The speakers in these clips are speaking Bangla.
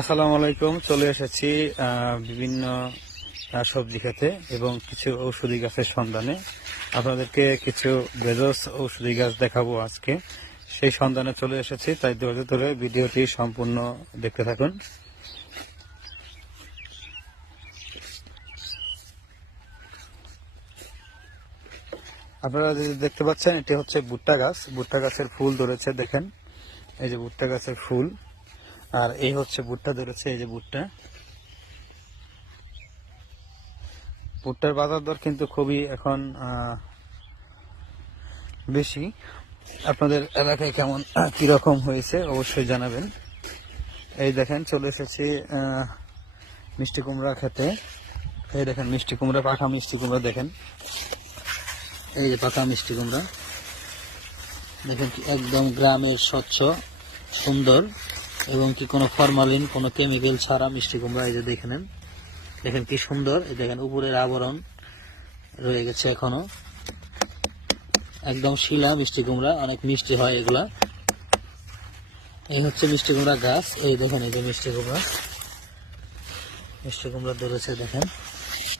আসসালামু আলাইকুম। চলে এসেছি বিভিন্ন সবজি খেতে এবং কিছু ঔষধি গাছের সন্ধানে। আপনাদেরকে কিছু বেজস ঔষধি গাছ দেখাবো আজকে। সেই সন্ধানে চলে এসেছি, তাই ধৈর্য ধরে ভিডিওটি সম্পূর্ণ দেখতে থাকুন। আপনারা যে দেখতে পাচ্ছেন, এটি হচ্ছে ভুট্টা গাছ। ভুট্টা গাছের ফুল ধরেছে, দেখেন। এই যে ভুট্টা গাছের ফুল। আর এই হচ্ছে ভুট্টা ধরেছে এই যে ভুট্টা ভুট্টার বাজার দর কিন্তু খুবই এখন বেশি। আপনাদের এলাকায় কেমন, কীরকম হয়েছে অবশ্যই জানাবেন। এই দেখেন, চলে এসেছি মিষ্টি কুমড়া খেতে। এই দেখেন, মিষ্টি কুমড়া পাখা মিষ্টি কুমড়া দেখেন। এই যে পাকা মিষ্টি কুমড়া। দেখেন একদম গ্রামের স্বচ্ছ, সুন্দর। এবং কি কোনো ফরমালিন কোনো কেমিক্যাল ছাড়া মিষ্টি কুমড়া, এই যে দেখে নেন। দেখেন কি সুন্দর, এই দেখেন উপরের আবরণ রয়ে গেছে এখনও। একদম শিলা মিষ্টি কুমড়া, অনেক মিষ্টি হয় এগুলা। এই হচ্ছে মিষ্টি কুমড়া গাছ, এই দেখেন এই যে মিষ্টি কুমড়া। মিষ্টি কুমড়া ধরেছে, দেখেন।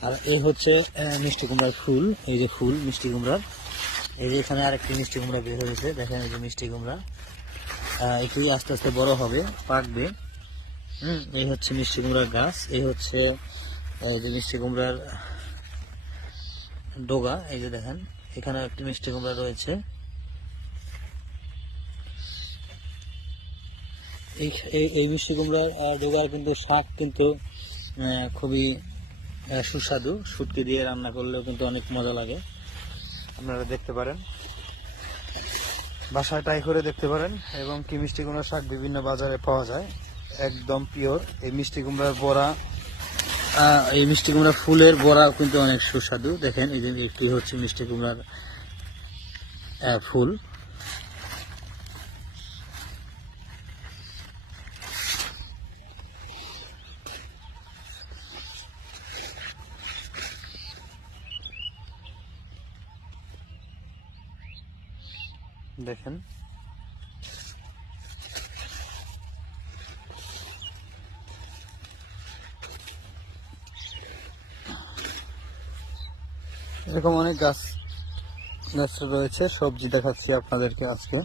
আর এই হচ্ছে মিষ্টি কুমড়ার ফুল, এই যে ফুল মিষ্টি কুমড়ার। এই যে এখানে আরেকটি মিষ্টি কুমড়া বের হয়েছে, দেখেন এই যে মিষ্টি কুমড়া। এটি আস্তে আস্তে বড় হবে, পাকবে। হুম, এই হচ্ছে মিষ্টি কুমড়ার গাছ, এই হচ্ছে, এই যে মিষ্টি কুমড়ার ডোগা, এই যে দেখেন এখানে একটি মিষ্টি কুমড়া রয়েছে। এই মিষ্টি কুমড়ার ডোগার কিন্তু শাক কিন্তু খুবই সুস্বাদু। শুটকি দিয়ে রান্না করলেও কিন্তু অনেক মজা লাগে। আপনারা দেখতে পারেন। বাসায় ট্রাই করে দেখতে পারেন এবং কি মিষ্টি কুমড়ার শাক বিভিন্ন বাজারে পাওয়া যায়। একদম পিওর এই মিষ্টি কুমড়ার বড়া এই মিষ্টি কুমড়া ফুলের বড়া কিন্তু অনেক সুস্বাদু। দেখেন, এই যে একটি হচ্ছে মিষ্টি কুমড়ার ফুল। দেখেন। এরকম অনেক গাছ গাছ রয়েছে সবজি দেখাচ্ছি আপনাদেরকে আজকে।